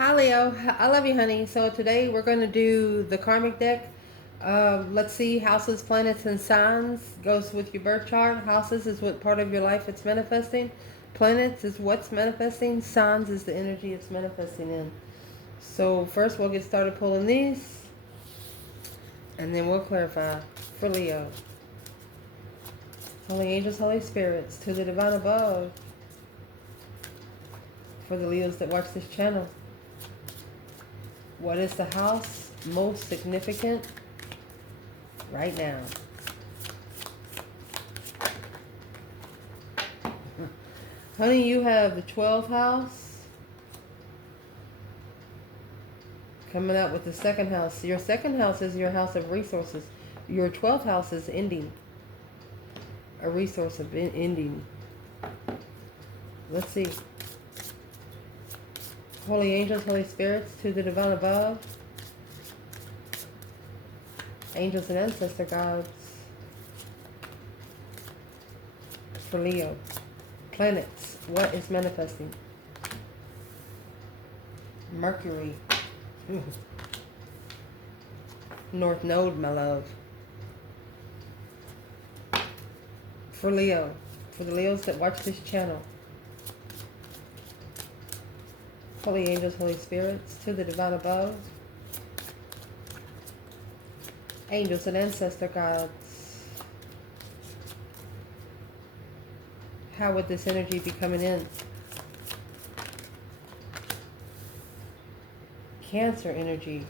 Hi Leo, I love you, honey. So today we're going to do the Karmic deck. Let's see, houses, planets, and signs goes with your birth chart. Houses is what part of your life it's manifesting. Planets is what's manifesting. Signs is the energy it's manifesting in. So first we'll get started pulling these, and then we'll clarify for Leo. Holy angels, Holy spirits, to the divine above, for the Leos that watch this channel. What is the house most significant right now? Honey, you have the 12th house coming out with the second house. Your second house is your house of resources. Your 12th house is ending. A resource of ending. Let's see. Holy angels, Holy spirits, to the divine above. Angels and ancestor gods. For Leo. Planets. What is manifesting? Mercury. North Node, my love. For Leo. For the Leos that watch this channel. Holy angels, Holy spirits, to the divine above. Angels and ancestor gods. How would this energy be coming in? Cancer energy.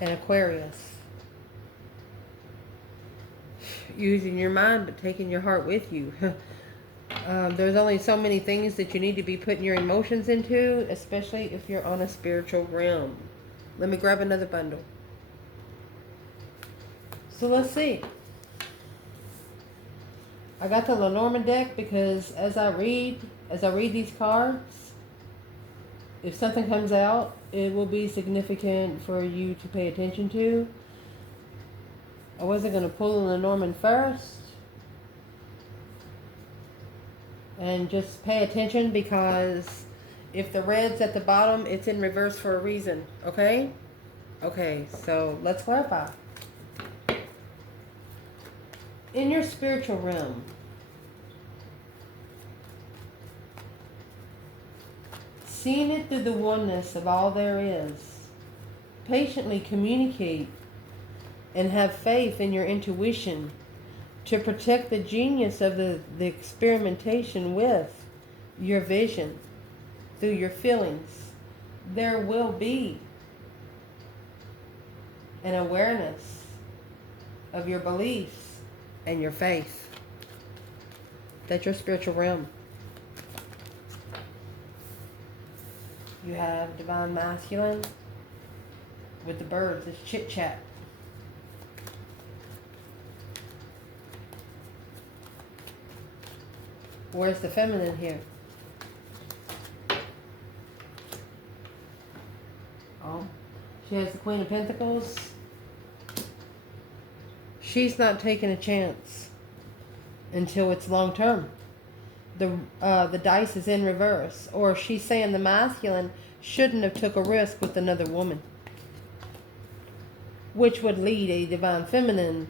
And Aquarius. Using your mind but taking your heart with you. There's only so many things that you need to be putting your emotions into, especially if you're on a spiritual realm. Let me grab another bundle. So let's see. I got the Lenormand deck because as I read these cards, if something comes out, it will be significant for you to pay attention to. I wasn't going to pull the Lenormand first. And just pay attention because if the red's at the bottom, it's in reverse for a reason. Okay? Okay, so let's clarify. In your spiritual realm, seeing it through the oneness of all there is, patiently communicate and have faith in your intuition to protect the genius of the experimentation with your vision through your feelings. There will be an awareness of your beliefs and your faith. That's your spiritual realm. You have divine masculine with the birds. It's chit chat. Where's the feminine here? Oh, she has the Queen of Pentacles. She's not taking a chance until it's long term. The dice is in reverse, or she's saying the masculine shouldn't have took a risk with another woman, which would lead a divine feminine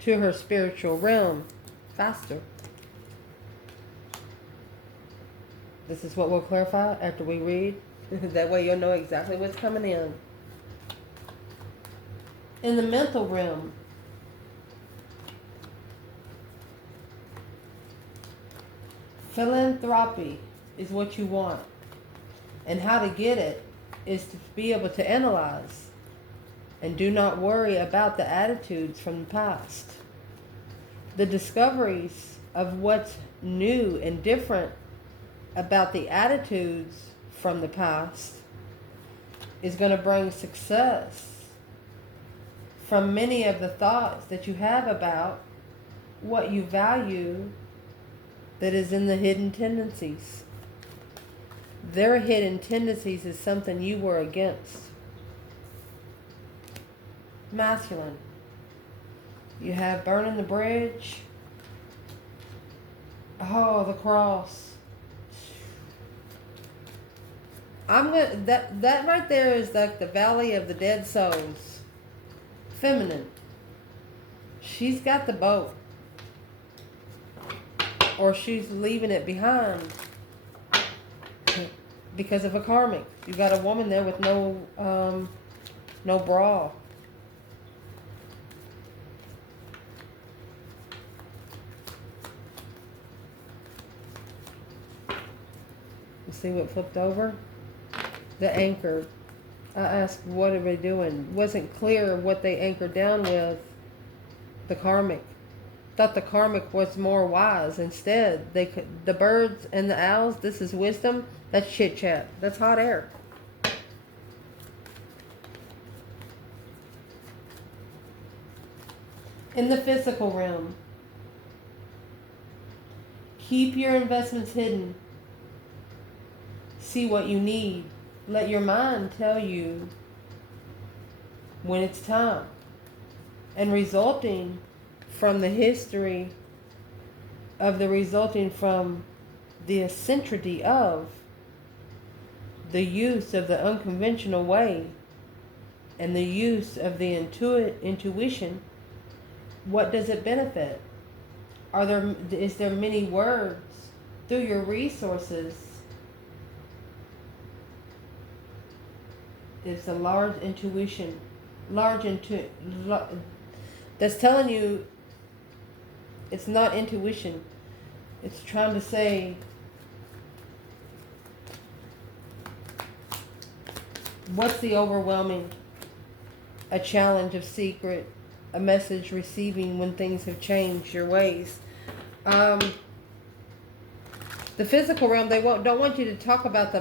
to her spiritual realm faster. This is what we'll clarify after we read. That way you'll know exactly what's coming in. In the mental realm, philanthropy is what you want. And how to get it is to be able to analyze and do not worry about the attitudes from the past. The discoveries of what's new and different about the attitudes from the past is going to bring success from many of the thoughts that you have about what you value that is in the hidden tendencies. Their hidden tendencies is something you were against. Masculine. You have burning the bridge. Oh, the cross. that right there is like the valley of the dead souls. Feminine. She's got the boat. Or she's leaving it behind. Because of a karmic. You got a woman there with no bra. You see what flipped over? The anchor. I asked, what are they doing? Wasn't clear what they anchored down with. The karmic. Thought the karmic was more wise. Instead, the birds and the owls, this is wisdom. That's chit chat. That's hot air. In the physical realm, keep your investments hidden. See what you need. Let your mind tell you when it's time. And resulting from the history of the resulting from the eccentricity of the use of the unconventional way and the use of the intuition, what does it benefit? Is there many words through your resources? It's a large intuition, that's telling you it's not intuition. It's trying to say what's the overwhelming? A challenge of secret, a message receiving when things have changed your ways. The physical realm, they don't want you to talk about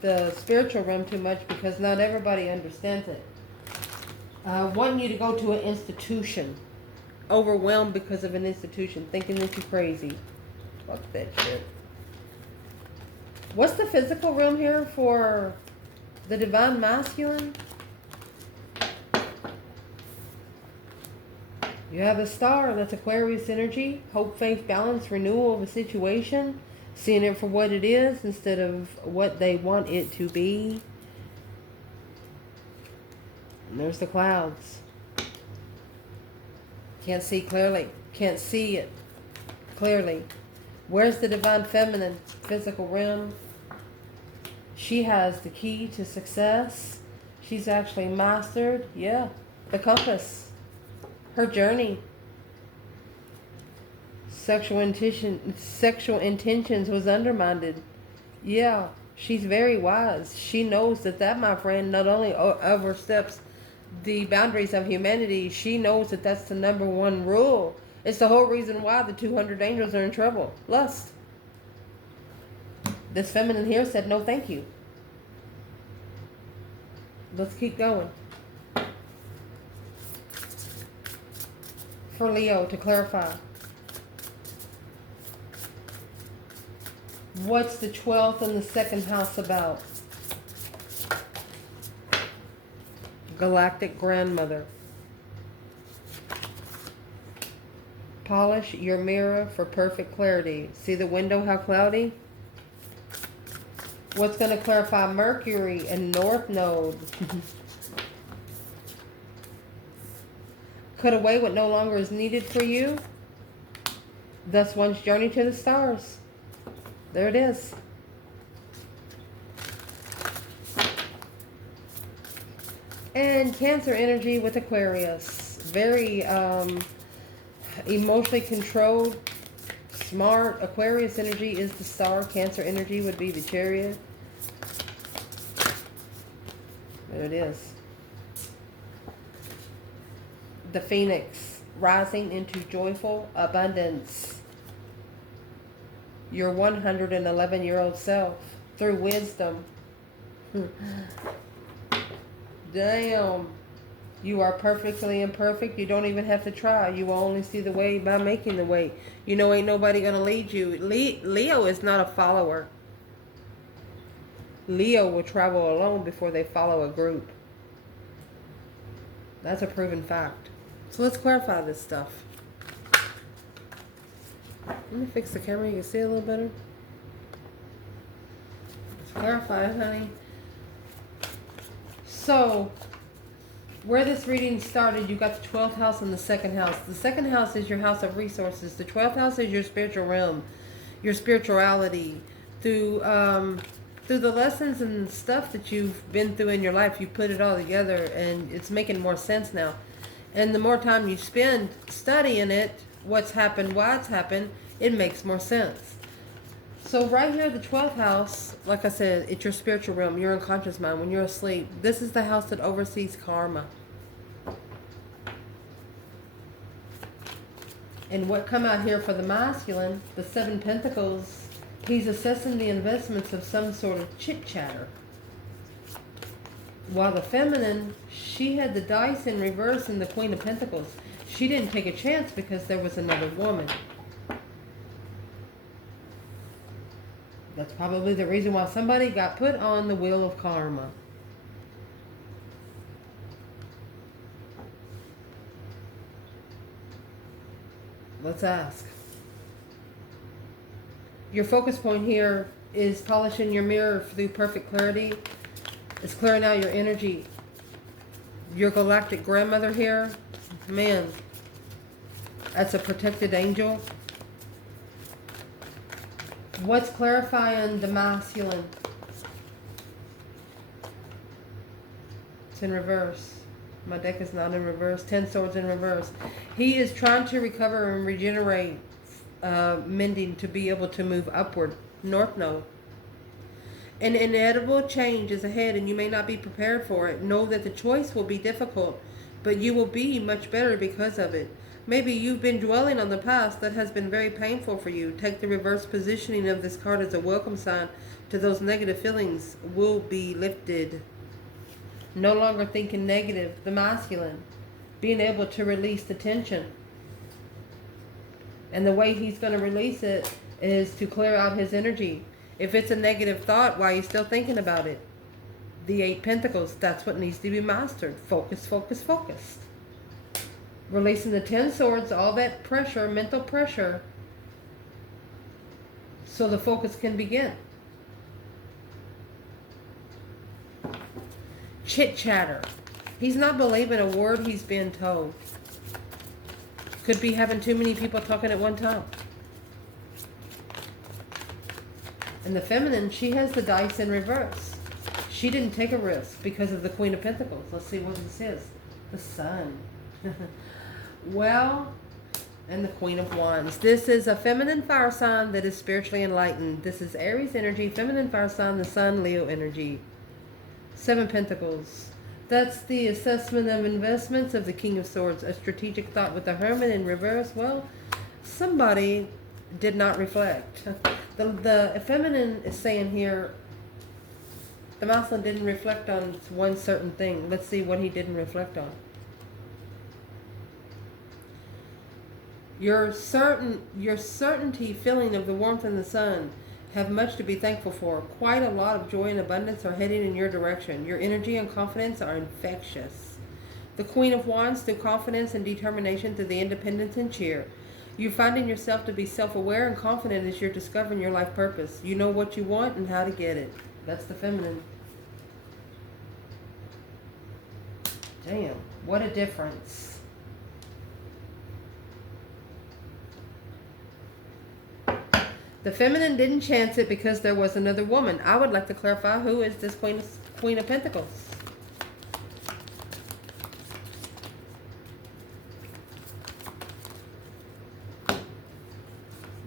the spiritual realm too much because not everybody understands it. Wanting you to go to an institution. Overwhelmed because of an institution. Thinking that you're crazy. Fuck that shit. What's the physical realm here for the divine masculine? You have a star. That's Aquarius energy. Hope, faith, balance, renewal of a situation. Seeing it for what it is instead of what they want it to be. And there's the clouds. Can't see clearly. Can't see it clearly. Where's the divine feminine physical realm? She has the key to success. She's actually mastered, the compass. Her journey. Sexual intentions was undermined. Yeah, she's very wise. She knows that my friend, not only oversteps the boundaries of humanity, she knows that that's the number one rule. It's the whole reason why the 200 angels are in trouble. Lust. This feminine here said no thank you. Let's keep going. For Leo, to clarify, what's the 12th and the second house about? Galactic grandmother. Polish your mirror for perfect clarity. See the window, how cloudy? What's going to clarify? Mercury and North Node. Cut away what no longer is needed for you. Thus one's journey to the stars. There it is. And Cancer energy with Aquarius. Very emotionally controlled, smart. Aquarius energy is the star. Cancer energy would be the Chariot. There it is. The Phoenix, rising into joyful abundance. Your 111-year-old self, through wisdom. Damn. You are perfectly imperfect. You don't even have to try. You will only see the way by making the way. You know ain't nobody going to lead you. Leo is not a follower. Leo will travel alone before they follow a group. That's a proven fact. So let's clarify this stuff. Let me fix the camera. You can see a little better. Let's clarify it, honey. So, where this reading started, you got the 12th house and the 2nd house. The 2nd house is your house of resources. The 12th house is your spiritual realm, your spirituality. Through the lessons and stuff that you've been through in your life, you put it all together, and it's making more sense now. And the more time you spend studying it, what's happened, why it's happened, it makes more sense. So right here, the 12th house, like I said, it's your spiritual realm, your unconscious mind. When you're asleep, this is the house that oversees karma. And what come out here for the masculine, the 7 pentacles, he's assessing the investments of some sort of chit-chatter. While the feminine, she had the dice in reverse and the Queen of Pentacles. She didn't take a chance because there was another woman. That's probably the reason why somebody got put on the wheel of karma. Let's ask. Your focus point here is polishing your mirror through perfect clarity. It's clearing out your energy. Your galactic grandmother here, man, that's a protected angel. What's clarifying the masculine? It's in reverse. My deck is not in reverse. 10 swords in reverse. He is trying to recover and regenerate, mending to be able to move upward, north node. An inevitable change is ahead and you may not be prepared for it. Know that the choice will be difficult, but you will be much better because of it. Maybe you've been dwelling on the past that has been very painful for you. Take the reverse positioning of this card as a welcome sign to those negative feelings will be lifted. No longer thinking negative, the masculine. Being able to release the tension. And the way he's going to release it is to clear out his energy. If it's a negative thought, why are you still thinking about it? The 8 Pentacles, that's what needs to be mastered. Focus, focus, focus. Releasing the 10 Swords, all that pressure, mental pressure, so the focus can begin. Chit-chatter. He's not believing a word he's being told. Could be having too many people talking at one time. And the feminine, she has the dice in reverse. She didn't take a risk because of the Queen of Pentacles. Let's see what this is. The Sun. Well, and the Queen of Wands. This is a feminine fire sign that is spiritually enlightened. This is Aries energy, feminine fire sign, the Sun, Leo energy. 7 Pentacles. That's the assessment of investments of the King of Swords. A strategic thought with the Hermit in reverse. Well, somebody did not reflect. The feminine is saying here, the masculine didn't reflect on one certain thing. Let's see what he didn't reflect on. Your certainty feeling of the warmth and the sun have much to be thankful for. Quite a lot of joy and abundance are heading in your direction. Your energy and confidence are infectious. The Queen of Wands, through confidence and determination, through the independence and cheer. You're finding yourself to be self-aware and confident as you're discovering your life purpose. You know what you want and how to get it. That's the feminine. Damn, what a difference. The feminine didn't chance it because there was another woman. I would like to clarify, who is this Queen of Pentacles?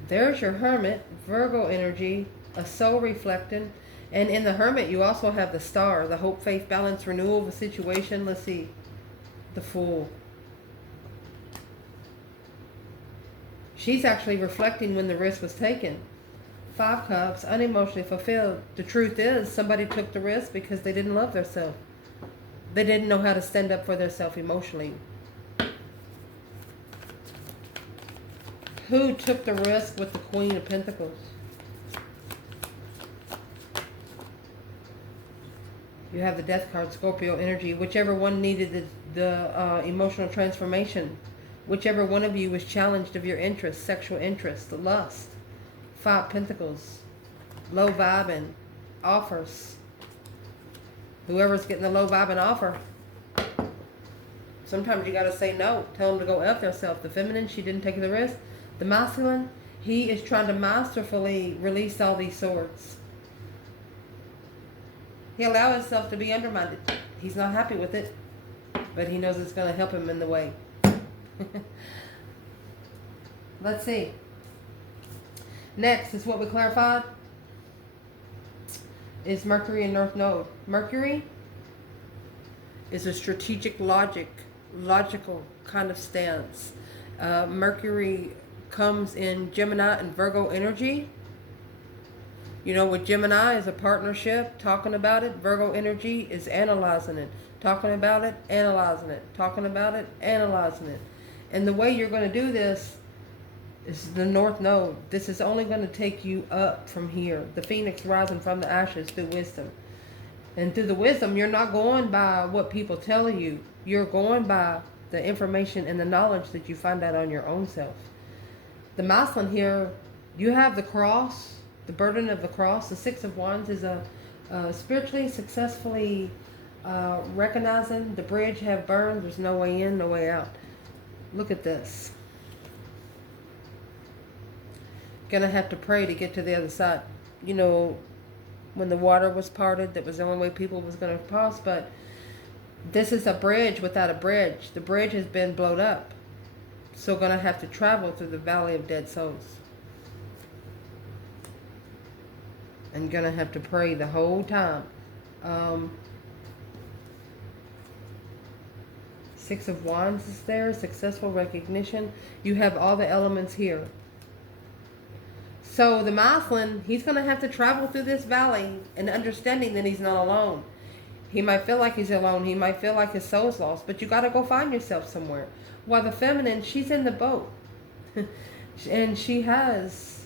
There's your Hermit, Virgo energy, a soul reflecting. And in the Hermit, you also have the Star, the hope, faith, balance, renewal of a situation. Let's see. The Fool. She's actually reflecting when the risk was taken. 5 Cups, unemotionally fulfilled. The truth is, somebody took the risk because they didn't love themselves. They didn't know how to stand up for themselves emotionally. Who took the risk with the Queen of Pentacles? You have the Death card, Scorpio energy. Whichever one needed the emotional transformation. Whichever one of you was challenged of your interest, sexual interest, lust. 5 Pentacles, low vibing, offers. Whoever's getting the low vibing offer. Sometimes you got to say no. Tell them to go F themselves. The feminine, she didn't take the risk. The masculine, he is trying to masterfully release all these swords. He allowed himself to be undermined. He's not happy with it, but he knows it's going to help him in the way. Let's see. Next is what we clarified. Is Mercury in North Node. Mercury is a strategic logical kind of stance. Mercury comes in Gemini and Virgo energy. You know, with Gemini is a partnership, talking about it. Virgo energy is analyzing it, talking about it, analyzing it, talking about it, analyzing it. And the way you're going to do this is the North Node. This is only going to take you up from here. The phoenix rising from the ashes through wisdom. And through the wisdom, you're not going by what people tell you. You're going by the information and the knowledge that you find out on your own self. The masculine here, you have the cross, the burden of the cross. The Six of Wands is a spiritually successfully recognizing the bridge have burned. There's no way in, no way out. Look at this. Gonna have to pray to get to the other side. You know, when the water was parted, that was the only way people was gonna cross. But this is a bridge without a bridge. The bridge has been blown up. So gonna have to travel through the valley of dead souls. And gonna have to pray the whole time. Six of Wands is there. Successful recognition. You have all the elements here. So the masculine, he's going to have to travel through this valley and understanding that he's not alone. He might feel like he's alone. He might feel like his soul's lost. But you got to go find yourself somewhere. While the feminine, she's in the boat. And she has...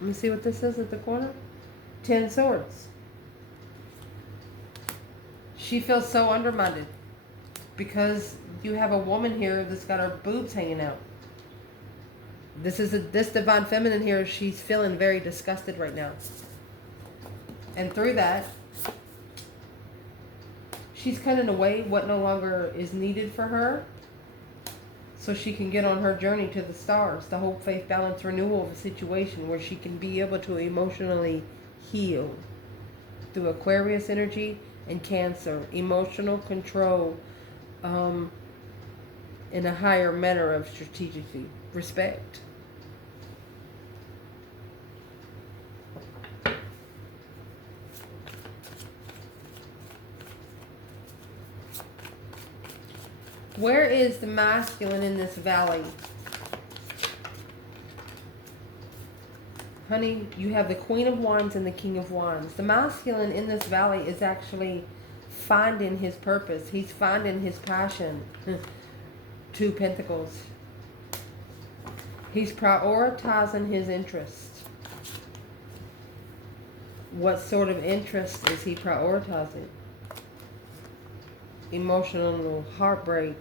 Let me see what this is at the corner. 10 swords. She feels so undermined. Because you have a woman here that's got her boobs hanging out. This divine feminine here, she's feeling very disgusted right now. And through that, she's cutting away what no longer is needed for her so she can get on her journey to the stars, the hope, faith, balance, renewal of a situation where she can be able to emotionally heal through Aquarius energy and Cancer, emotional control in a higher manner of strategically respect. Where is the masculine in this valley? Honey, you have the Queen of Wands and the King of Wands. The masculine in this valley is actually finding his purpose. He's finding his passion. Two Pentacles. He's prioritizing his interests. What sort of interest is he prioritizing? Emotional heartbreak,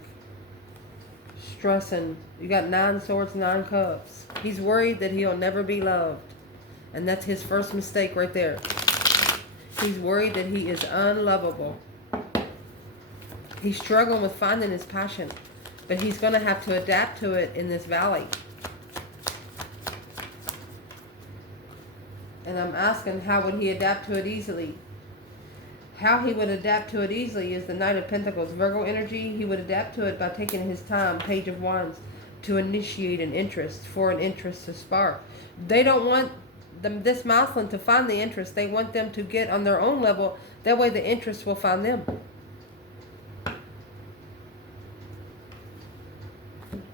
stressing. You got 9 swords, 9 cups. He's worried that he'll never be loved. And that's his first mistake right there. He's worried that he is unlovable. He's struggling with finding his passion. But he's going to have to adapt to it in this valley. And I'm asking, how would he adapt to it easily? How he would adapt to it easily is the Knight of Pentacles. Virgo energy, he would adapt to it by taking his time, Page of Wands, to initiate an interest, for an interest to spark. They don't want this masculine to find the interest. They want them to get on their own level. That way the interest will find them.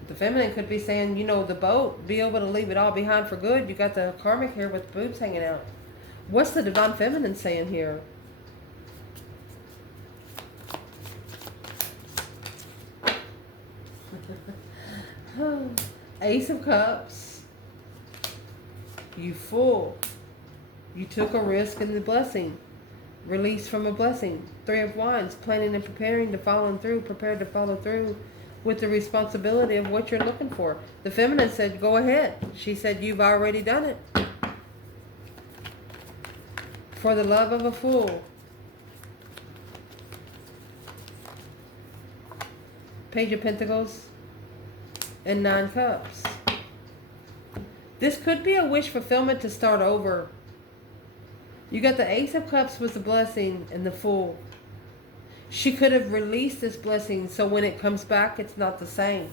The feminine could be saying, you know, the boat, be able to leave it all behind for good. You got the karmic here with boobs hanging out. What's the divine feminine saying here? Ace of Cups. You fool. You took a risk in the blessing. Release from a blessing. 3 of Wands. Planning and preparing to follow through. Prepared to follow through with the responsibility of what you're looking for. The feminine said, go ahead. She said, you've already done it. For the love of a fool. Page of Pentacles and 9 Cups. This could be a wish fulfillment to start over. You got the Ace of Cups was the blessing and the Fool. She could have released this blessing so when it comes back, it's not the same.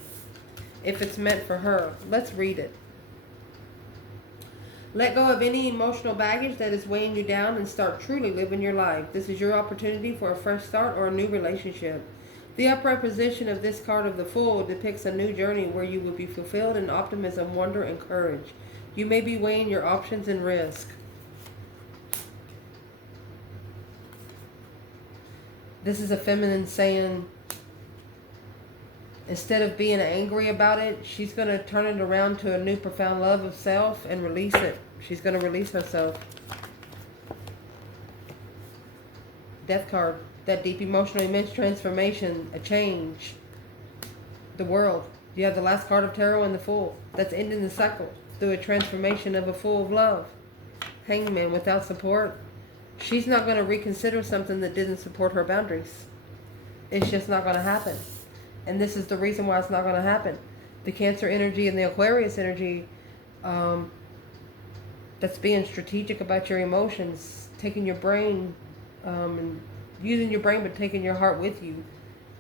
If it's meant for her. Let's read it. Let go of any emotional baggage that is weighing you down and start truly living your life. This is your opportunity for a fresh start or a new relationship. The upright position of this card of the Fool depicts a new journey where you will be fulfilled in optimism, wonder, and courage. You may be weighing your options and risk. This is a feminine saying, instead of being angry about it, she's going to turn it around to a new profound love of self and release it. She's going to release herself. Death card. That deep emotional immense transformation, a change. The World. You have the last card of Tarot and the Fool. That's ending the cycle through a transformation of a Fool of love. Hangman without support. She's not going to reconsider something that didn't support her boundaries. It's just not going to happen. And this is the reason why it's not going to happen. The Cancer energy and the Aquarius energy, that's being strategic about your emotions, taking your brain, and using your brain but taking your heart with you.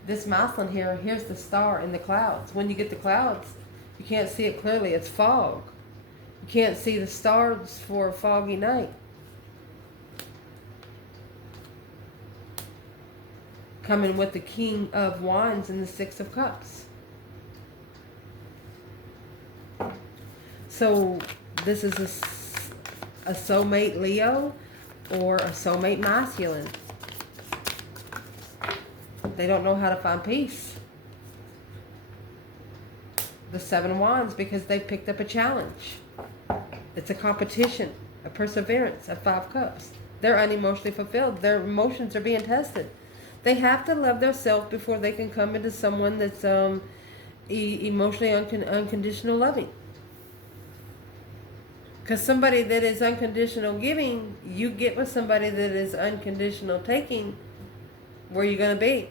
This Maslin here, here's the star in the clouds. When you get the clouds, you can't see it clearly. It's fog. You can't see the stars for a foggy night. Coming with the King of Wands and the Six of Cups. So this is a soulmate Leo or a soulmate masculine. They don't know how to find peace. The Seven of Wands, because they picked up a challenge. It's a competition, a perseverance, a Five Cups. They're unemotionally fulfilled. Their emotions are being tested. They have to love themselves before they can come into someone that's emotionally unconditional loving. Because somebody that is unconditional giving, you get with somebody that is unconditional taking, where are you going to be?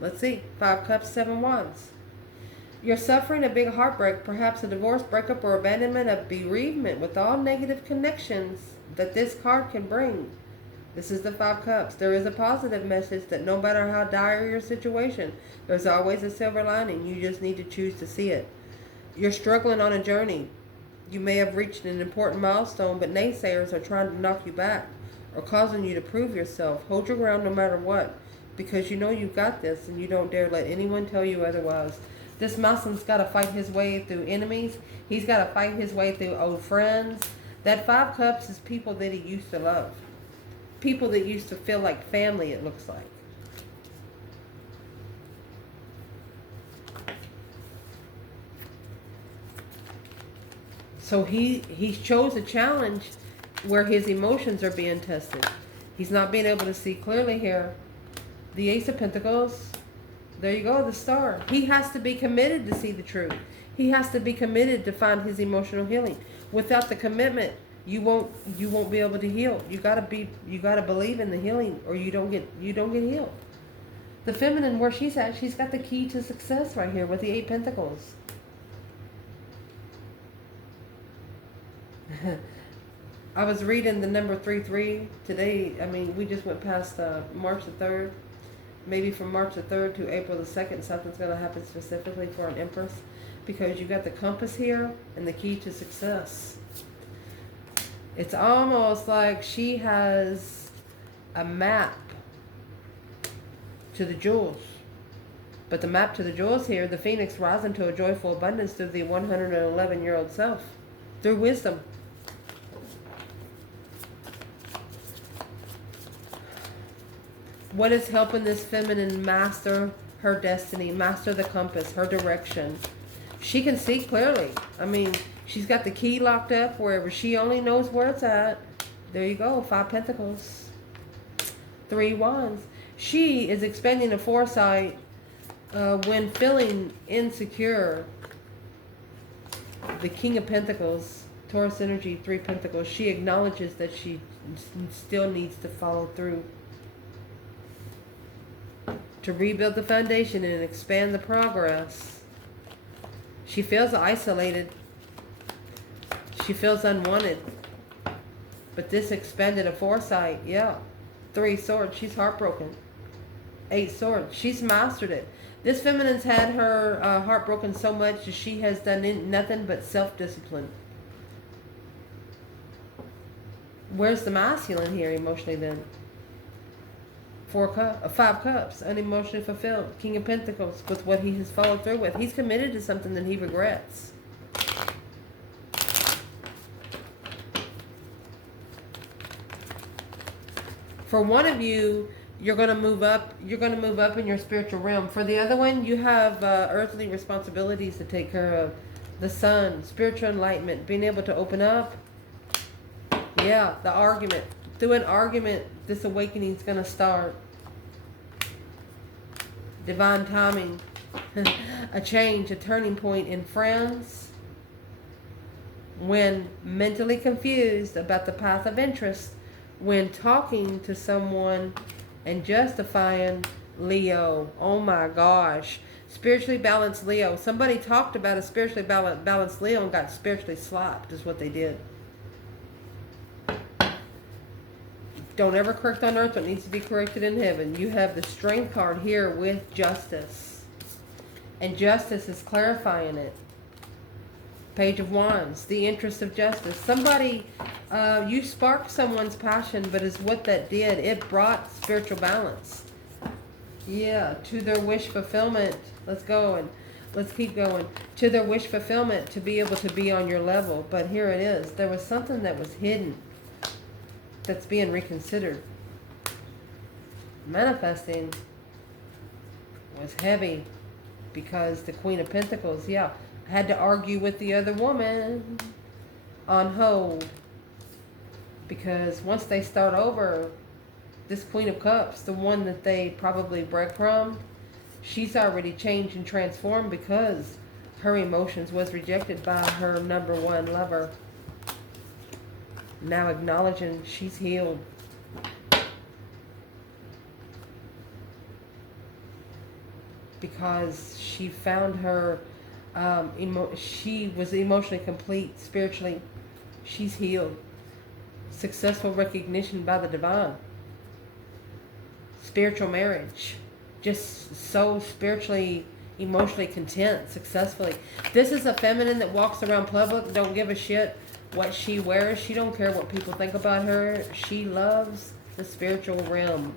Let's see. 5 Cups, 7 Wands. You're suffering a big heartbreak, perhaps a divorce, breakup, or abandonment, a bereavement with all negative connections that this card can bring. This is the 5 Cups. There is a positive message that no matter how dire your situation, there's always a silver lining. You just need to choose to see it. You're struggling on a journey. You may have reached an important milestone, but naysayers are trying to knock you back or causing you to prove yourself. Hold your ground no matter what, because you know you've got this and you don't dare let anyone tell you otherwise. This Muslim's got to fight his way through enemies. He's got to fight his way through old friends. That 5 Cups is people that he used to love. People that used to feel like family, it looks like. So he chose a challenge where his emotions are being tested. He's not being able to see clearly here. The Ace of Pentacles. There you go, the Star. He has to be committed to see the truth. He has to be committed to find his emotional healing. Without the commitment, you won't be able to heal. You gotta believe in the healing, or you don't get healed. The Feminine, where she's at, she's got the key to success right here with the 8 Pentacles. I was reading the number 33 today. I mean, we just went past March the 3rd. Maybe from March the 3rd to April the 2nd, something's going to happen specifically for an Empress, because you got the compass here and the key to success. It's almost like she has a map to the jewels. But the map to the jewels here, the Phoenix rising to a joyful abundance through the 111-year-old self, through wisdom. What is helping this Feminine master her destiny, master the compass, her direction? She can see clearly. I mean, she's got the key locked up wherever she only knows where it's at. There you go, 5 Pentacles, 3 Wands. She is expanding a foresight when feeling insecure. The King of Pentacles Taurus energy, 3 Pentacles. She acknowledges that she still needs to follow through to rebuild the foundation and expand the progress. She feels isolated. She feels unwanted. But this expanded a foresight. Yeah. 3 Swords. She's heartbroken. 8 Swords. She's mastered it. This feminine's had her heart broken so much that she has done nothing but self-discipline. Where's the masculine here emotionally then? 5 Cups. Unemotionally fulfilled. King of Pentacles with what he has followed through with. He's committed to something that he regrets. For one of you, you're going to move up. You're going to move up in your spiritual realm. For the other one, you have earthly responsibilities to take care of. The Sun, spiritual enlightenment, being able to open up. Yeah, the argument. Through an argument, this awakening is going to start. Divine timing. A change, a turning point in friends. When mentally confused about the path of interest. When talking to someone and justifying Leo. Oh my gosh. Spiritually balanced Leo. Somebody talked about a spiritually balanced Leo and got spiritually slapped is what they did. Don't ever correct on earth what needs to be corrected in heaven. You have the Strength card here with Justice. And Justice is clarifying it. Page of Wands, the interest of justice. Somebody, you sparked someone's passion, but is what that did. It brought spiritual balance. Yeah, to their wish fulfillment. Let's go and let's keep going. To their wish fulfillment to be able to be on your level. But here it is. There was something that was hidden that's being reconsidered. Manifesting was heavy because the Queen of Pentacles, yeah, had to argue with the other woman on hold. Because once they start over, this Queen of Cups, the one that they probably breadcrumbed, she's already changed and transformed because her emotions was rejected by her #1 lover. Now acknowledging she's healed. Because she found her she was emotionally complete spiritually. She's healed. Successful recognition by the divine. Spiritual marriage. Just so spiritually, emotionally content successfully. This is a feminine that walks around public, don't give a shit what she wears. She don't care what people think about her. She loves the spiritual realm.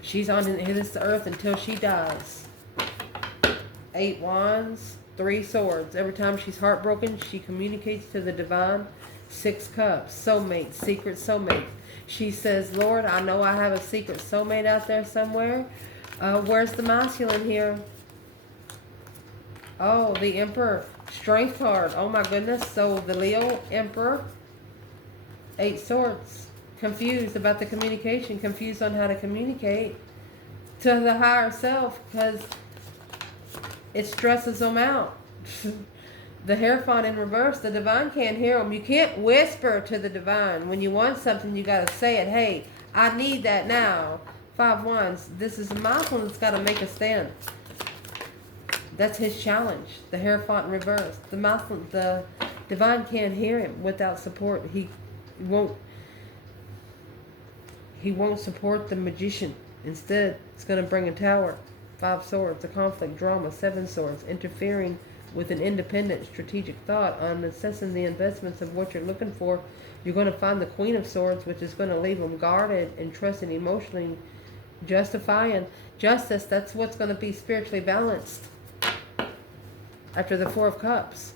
She's on this earth until she dies. 8 Wands, 3 Swords. Every time she's heartbroken, she communicates to the divine. 6 Cups, soulmate, secret soulmate. She says, Lord, I know I have a secret soulmate out there somewhere. Where's the masculine here? Oh, the Emperor. Strength card. Oh my goodness. So the Leo Emperor. 8 Swords. Confused about the communication. Confused on how to communicate to the higher self because it stresses them out. The Hierophant in reverse. The divine can't hear them. You can't whisper to the divine. When you want something, you got to say it. Hey, I need that now. 5 Wands. This is a milestone that's got to make a stand. That's his challenge. The Hierophant in reverse. The divine can't hear him without support. He won't support the magician. Instead, it's going to bring a Tower. 5 Swords, a conflict, drama. 7 Swords, interfering with an independent strategic thought on assessing the investments of what you're looking for. You're going to find the Queen of Swords, which is going to leave them guarded and trusting emotionally, justifying justice. That's what's going to be spiritually balanced. After the 4 of Cups.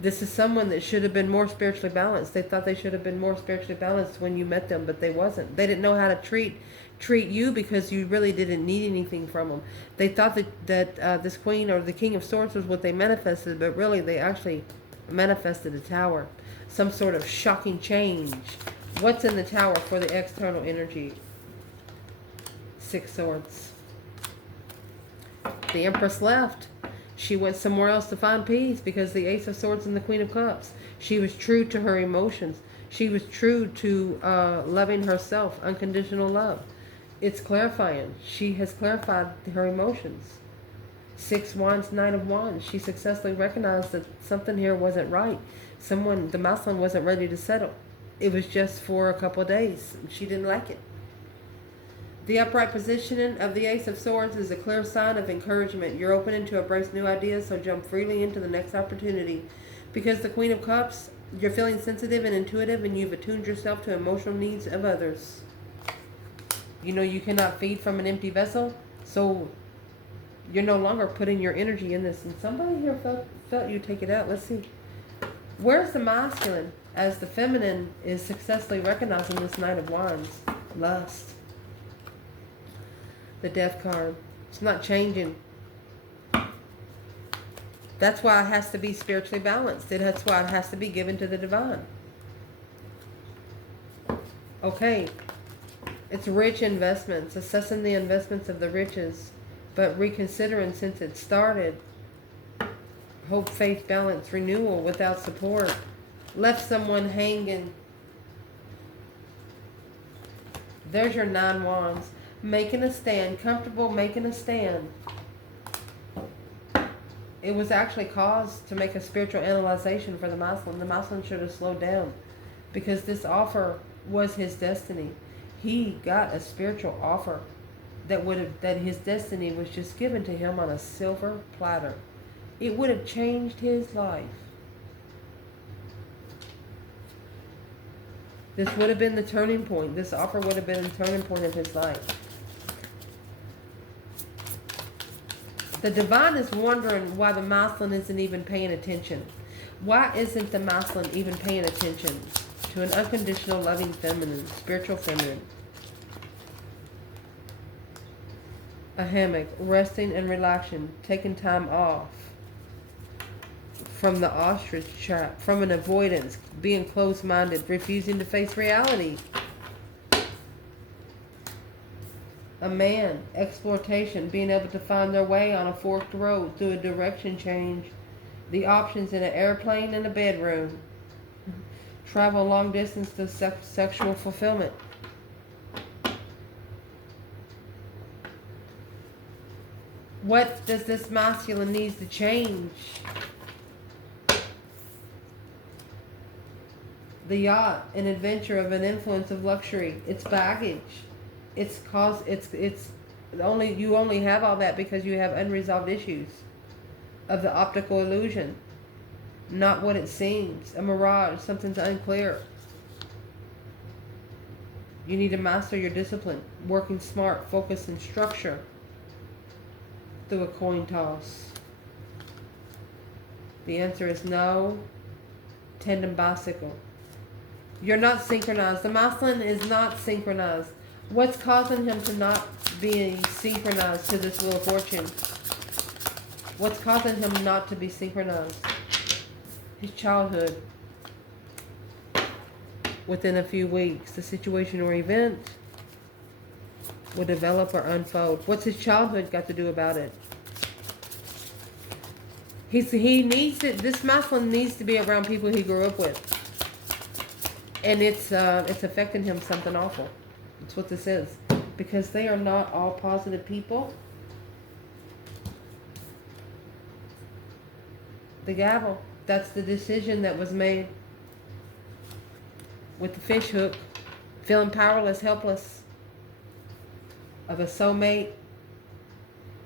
This is someone that should have been more spiritually balanced. They thought they should have been more spiritually balanced when you met them, but they wasn't. They didn't know how to treat you because you really didn't need anything from them. They thought that this Queen or the King of Swords was what they manifested, but really they actually manifested a Tower. Some sort of shocking change. What's in the Tower for the external energy? 6 Swords. The Empress left. She went somewhere else to find peace because the Ace of Swords and the Queen of Cups. She was true to her emotions. She was true to loving herself, unconditional love. It's clarifying. She has clarified her emotions. 6 Wands, Knight of Wands. She successfully recognized that something here wasn't right. The masculine wasn't ready to settle. It was just for a couple of days. She didn't like it. The upright positioning of the Ace of Swords is a clear sign of encouragement. You're open to embrace new ideas, so jump freely into the next opportunity. Because the Queen of Cups, you're feeling sensitive and intuitive, and you've attuned yourself to emotional needs of others. You know you cannot feed from an empty vessel, so you're no longer putting your energy in this. And somebody here felt you take it out. Let's see. Where's the masculine as the feminine is successfully recognizing this Knight of Wands? Lust. The Death card. It's not changing. That's why it has to be spiritually balanced. That's why it has to be given to the divine. Okay. It's rich investments. Assessing the investments of the riches. But reconsidering since it started. Hope, faith, balance, renewal without support. Left someone hanging. There's your 9 Wands. Making a stand. Comfortable making a stand. It was actually caused to make a spiritual analyzation for the masculine. The masculine should have slowed down. Because this offer was his destiny. He got a spiritual offer that his destiny was just given to him on a silver platter. It would have changed his life. This would have been the turning point. This offer would have been the turning point of his life. The divine is wondering why the masculine isn't even paying attention. Why isn't the masculine even paying attention to an unconditional, loving feminine, spiritual feminine? A hammock, resting and relaxing, taking time off from the ostrich trap, from an avoidance, being closed-minded, refusing to face reality. A man, exploitation, being able to find their way on a forked road through a direction change, the options in an airplane and a bedroom, travel long distance to sexual fulfillment. What does this masculine need to change? The yacht, an adventure of an influence of luxury. It's baggage. You only have all that because you have unresolved issues of the optical illusion. Not what it seems. A mirage. Something's unclear. You need to master your discipline. Working smart, focus, and structure through a coin toss. The answer is no. Tandem bicycle. You're not synchronized. The masculine is not synchronized. What's causing him to not be synchronized to this Wheel of Fortune? What's causing him not to be synchronized? His childhood. Within a few weeks, the situation or event will develop or unfold. What's his childhood got to do about it? He needs it. This masculine needs to be around people he grew up with, and it's affecting him something awful. That's what this is, because they are not all positive people. The gavel. That's the decision that was made with the fish hook, feeling powerless, helpless, of a soulmate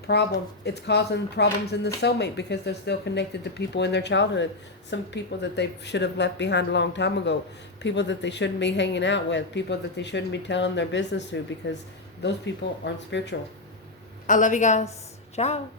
problem. It's causing problems in the soulmate because they're still connected to people in their childhood. Some people that they should have left behind a long time ago. People that they shouldn't be hanging out with. People that they shouldn't be telling their business to because those people aren't spiritual. I love you guys. Ciao.